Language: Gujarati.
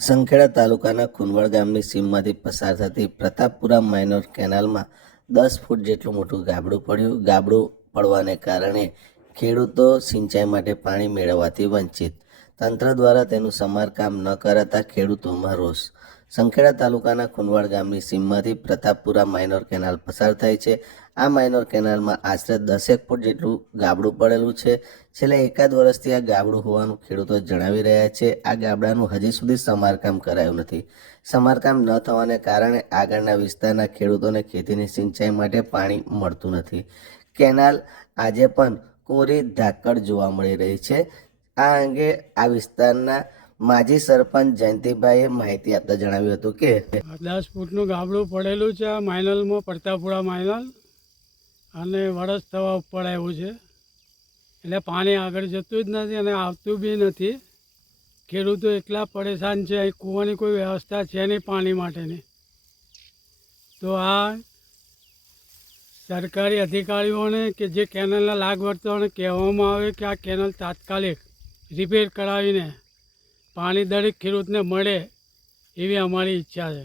સંખેડા તાલુકાના ખુનવડ ગામની સીમમાંથી પસાર થતી પ્રતાપપુરા માઇનોર કેનાલમાં 10 ફૂટ જેટલું મોટું ગાબડું પડ્યું. ગાબડું પડવાને કારણે ખેડૂતો સિંચાઈ માટે પાણી મેળવવાથી વંચિત. તંત્ર દ્વારા તેનું સમારકામ ન કરાતા ખેડૂતોમાં રોષ. સંખેડા તાલુકાના ખુનવડ ગામની સીમમાંથી પ્રતાપપુરા માઇનોર કેનાલ પસાર થાય છે. આ માઇનોર કેનાલમાં આશરે 10 ફૂટ જેટલું ગાબડું પડેલું છે. છેલ્લા એકાદ વર્ષથી આ ગાબડું હોવાનું ખેડૂતો જણાવી રહ્યા છે. આ ગાબડાનું હજી સુધી સમારકામ કરાયું નથી. સમારકામ ન થવાને કારણે આગળના વિસ્તારના ખેડૂતોને ખેતીની સિંચાઈ માટે પાણી મળતું નથી. કેનાલ આજે પણ કોરી ધાકડ જોવા મળી રહી છે. આ અંગે આ વિસ્તારના માજી સરપંચ જયંતિભાઈએ માહિતી આપતા જણાવ્યું હતું કે 10 ફૂટનું ગાબડું પડેલું છે આ માઇનલમાં, પ્રતાપપુરા માઇનલ, અને વરસ થવા ઉપર આવ્યું છે. એટલે પાણી આગળ જતું જ નથી અને આવતું બી નથી. ખેડૂતો એટલા પરેશાન છે. અહીં કૂવાની કોઈ વ્યવસ્થા છે નહીં પાણી માટેની. તો આ સરકારી અધિકારીઓને કે જે કેનલના લાગવર્તાઓને કહેવામાં આવે કે આ કેનલ તાત્કાલિક રિપેર કરાવીને પાણી દરેક ખેડૂતને મળે એવી અમારી ઈચ્છા છે.